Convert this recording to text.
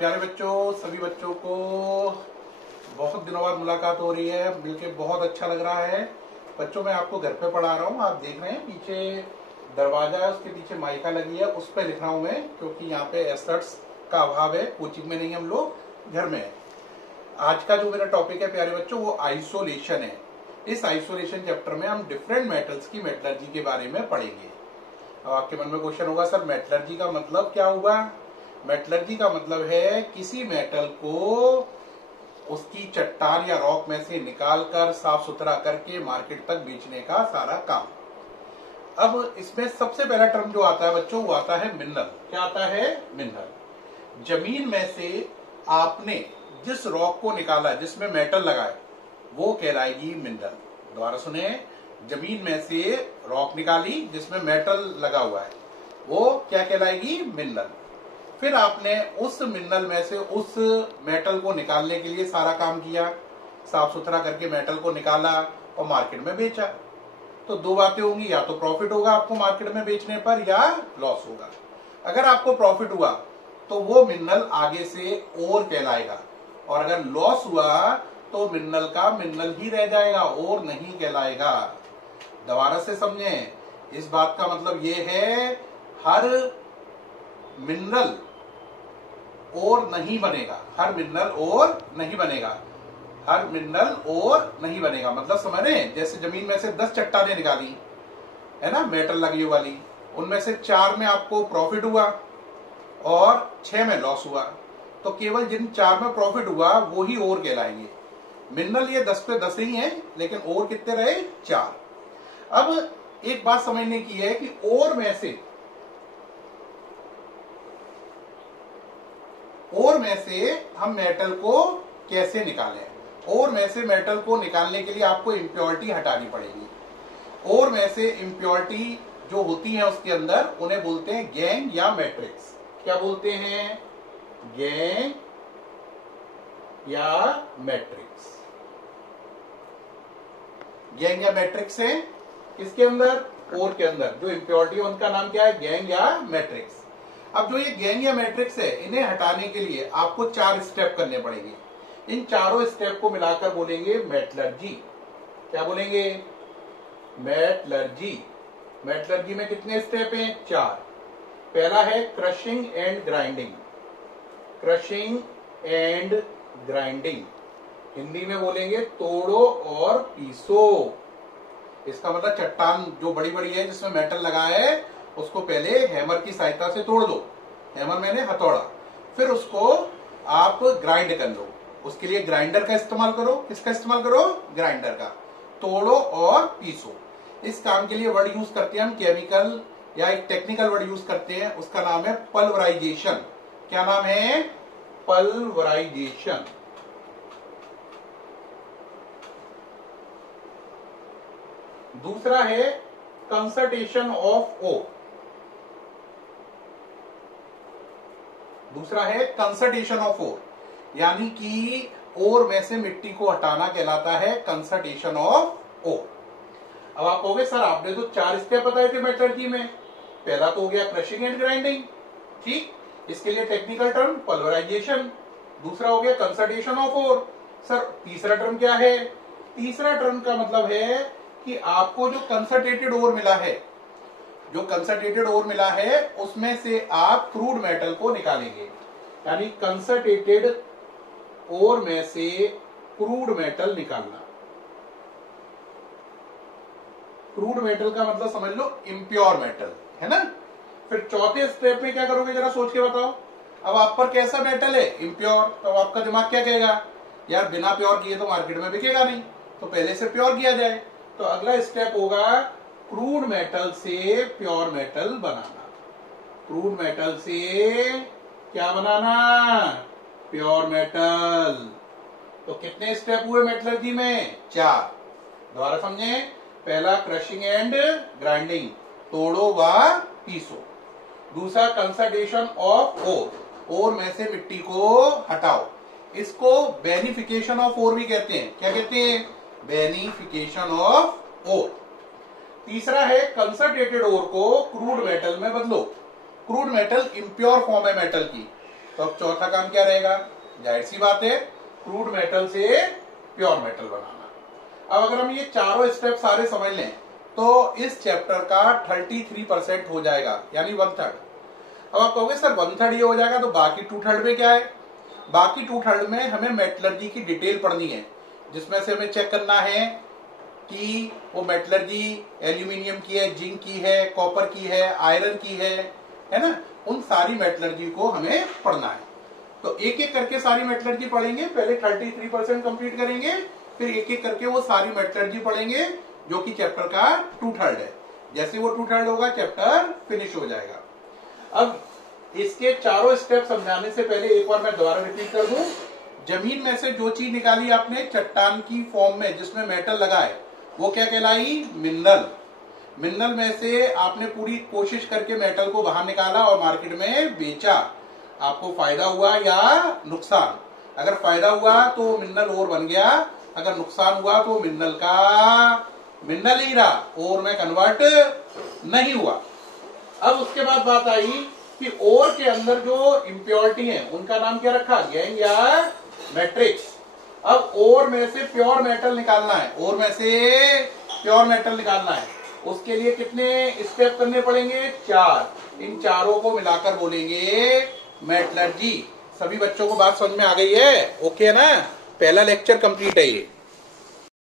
प्यारे बच्चों, सभी बच्चों को बहुत दिनों बाद मुलाकात हो रही है। मिलके बहुत अच्छा लग रहा है। बच्चों, मैं आपको घर पे पढ़ा रहा हूँ। आप देख रहे हैं पीछे दरवाजा है, उसके पीछे माइका लगी है, उस पर लिख रहा हूँ मैं, क्योंकि यहाँ पे एसर्ट्स का अभाव है। कोचिंग में नहीं, हम लोग घर में है। आज का जो मेरा टॉपिक है प्यारे बच्चों, वो आइसोलेशन है। इस आइसोलेशन चैप्टर में हम डिफरेंट मेटल्स की मेटलर्जी के बारे में पढ़ेंगे। अब आपके मन में क्वेश्चन होगा, सर मेटलर्जी का मतलब क्या हुआ? मेटलर्जी का मतलब है किसी मेटल को उसकी चट्टान या रॉक में से निकालकर साफ सुथरा करके मार्केट तक बेचने का सारा काम। अब इसमें सबसे पहला टर्म जो आता है बच्चों, वो आता है मिनरल। क्या आता है? मिनरल। जमीन में से आपने जिस रॉक को निकाला जिसमें मेटल लगा है, वो कहलाएगी मिनरल। दोबारा सुने, जमीन में से रॉक निकाली जिसमें मेटल लगा हुआ है, वो क्या कहलाएगी? मिनरल। फिर आपने उस मिनरल में से उस मेटल को निकालने के लिए सारा काम किया, साफ सुथरा करके मेटल को निकाला और मार्केट में बेचा। तो दो बातें होंगी, या तो प्रॉफिट होगा आपको मार्केट में बेचने पर, या लॉस होगा। अगर आपको प्रॉफिट हुआ तो वो मिनरल आगे से ओर कहलाएगा, और अगर लॉस हुआ तो मिनरल का मिनरल ही रह जाएगा, और नहीं कहलाएगा। दोबारा से समझें, इस बात का मतलब ये है हर मिनरल और नहीं बनेगा। हर मिनरल और नहीं बनेगा। हर मिनरल और नहीं बनेगा मतलब समझ रहे हैं? जैसे जमीन में से 10 चट्टानें निकाली है ना, मेटल लगी वाली, उनमें से 4 में आपको प्रॉफिट हुआ और 6 में लॉस हुआ। तो केवल जिन 4 में प्रॉफिट हुआ वो ही और कहलाएंगे। मिनरल ये 10 पे 10 ही है, लेकिन और कितने रहे? 4। अब एक बात समझने की है कि और में से हम मेटल को कैसे निकालें। और में से मेटल को निकालने के लिए आपको इम्प्योरिटी हटानी पड़ेगी। और में से इम्प्योरिटी जो होती है उसके अंदर, उन्हें बोलते हैं गैंग या मैट्रिक्स। क्या बोलते हैं? गैंग या मैट्रिक्स। गैंग या मैट्रिक्स है किसके अंदर? ओर के अंदर। जो इम्प्योरिटी है उनका नाम क्या है? गैंग या मैट्रिक्स। अब जो ये गैंग या मैट्रिक्स है, इन्हें हटाने के लिए आपको 4 स्टेप करने पड़ेंगे। इन चारों स्टेप को मिलाकर बोलेंगे मेटलर्जी। क्या बोलेंगे? मेटलर्जी। मेटलर्जी में कितने स्टेप हैं? 4। पहला है crushing and grinding. Crushing and grinding Hindi में बोलेंगे तोड़ो और पीसो। इसका मतलब चट्टान जो बड़ी बड़ी है जिसमें मेटल लगा है, उसको पहले हैमर की सहायता से तोड़ दो। हैमर मैंने हथौड़ा। फिर उसको आप ग्राइंड कर लो। उसके लिए ग्राइंडर का इस्तेमाल करो। किसका इस्तेमाल करो? ग्राइंडर का। तोड़ो और पीसो। इस काम के लिए वर्ड यूज करते हैं हम केमिकल, या एक टेक्निकल वर्ड यूज करते हैं, उसका नाम है पल्वराइजेशन। क्या नाम है? पल्वराइजेशन। दूसरा है कंसंट्रेशन ऑफ ओर। दूसरा है कंसंट्रेशन ऑफ ओर, यानी कि ओर में से मिट्टी को हटाना कहलाता है कंसंट्रेशन ऑफ ओर। अब आप कहोगे, सर आपने तो 4 स्टेप बताए थे मेटलर्जी में। पहला तो हो गया क्रशिंग एंड ग्राइंडिंग, ठीक, इसके लिए टेक्निकल टर्म पल्वराइजेशन। दूसरा हो गया कंसंट्रेशन ऑफ ओर। सर तीसरा टर्म क्या है? तीसरा टर्म का मतलब है कि आपको जो कंसंट्रेटेड ओर मिला है, जो कंसंट्रेटेड ओर मिला है, उसमें से आप क्रूड मेटल को निकालेंगे। यानी कंसंट्रेटेड ओर में से क्रूड मेटल निकालना। क्रूड मेटल का मतलब समझ लो इम्प्योर मेटल, है ना। फिर चौथे स्टेप में क्या करोगे, जरा सोच के बताओ। अब आप पर कैसा मेटल है? इम्प्योर। तो आपका दिमाग क्या कहेगा, यार बिना प्योर किए तो मार्केट में बिकेगा नहीं, तो पहले से प्योर किया जाए। तो अगला स्टेप होगा क्रूड मेटल से प्योर मेटल बनाना। क्रूड मेटल से क्या बनाना? Pure metal. तो कितने स्टेप हुए मेटलर्जी में? 4। दोबारा समझे, पहला क्रशिंग एंड ग्राइंडिंग, तोड़ो व पीसो। दूसरा कंसंट्रेशन ऑफ ओर, ओर में से मिट्टी को हटाओ। इसको बेनिफिकेशन ऑफ ओर भी कहते हैं। क्या कहते हैं? Beneficiation of ore. तीसरा है कंसंट्रेटेड ओर को क्रूड मेटल में बदलो। क्रूड मेटल इम्प्योर फॉर्म है मेटल की, तो अब चौथा काम क्या रहेगा? जाहिर सी बात है, क्रूड मेटल से प्योर मेटल बनाना। अब अगर हम ये चारों स्टेप सारे समझ लें तो इस चैप्टर का 33% हो जाएगा, यानी 1/3। अब आप कहोगे सर 1/3 ये हो जाएगा तो बाकी 2/3 में क्या है? बाकी 2/3 में हमें मेटलर्जी की डिटेल पढ़नी है, जिसमें से हमें चेक करना है कि वो मेटलर्जी एल्यूमिनियम की है, जिंक की है, कॉपर की है, आयरन की है ना? उन सारी मेटलर्जी को हमें पढ़ना है। तो एक एक करके सारी मेटलर्जी पढ़ेंगे। पहले 33% कंप्लीट करेंगे, फिर एक एक करके वो सारी मेटलर्जी पढ़ेंगे, जो कि चैप्टर का 2/3 है। जैसे वो 2/3 होगा, चैप्टर फिनिश हो जाएगा। अब इसके चारों स्टेप समझाने से पहले एक बार मैं दोबारा रिपीट कर दूं। जमीन में से जो चीज निकाली आपने चट्टान की फॉर्म में, जिसमें मेटल लगा है, वो क्या कहलाई? मिनरल। मिनरल में से आपने पूरी कोशिश करके मेटल को बाहर निकाला और मार्केट में बेचा। आपको फायदा हुआ या नुकसान? अगर फायदा हुआ तो मिनरल ओर बन गया, अगर नुकसान हुआ तो मिनरल का मिनरल ही रहा, ओर में कन्वर्ट नहीं हुआ। अब उसके बाद बात आई कि ओर के अंदर जो इम्प्योरिटी है उनका नाम क्या रखा? गैंग या मैट्रिक्स। अब ओर में से प्योर मेटल निकालना है, ओर में से प्योर मेटल निकालना है। उसके लिए कितने स्टेप करने पड़ेंगे? 4। इन चारों को मिलाकर बोलेंगे मेटलर्जी। सभी बच्चों को बात समझ में आ गई है? ओके है ना? पहला लेक्चर कंप्लीट है ये।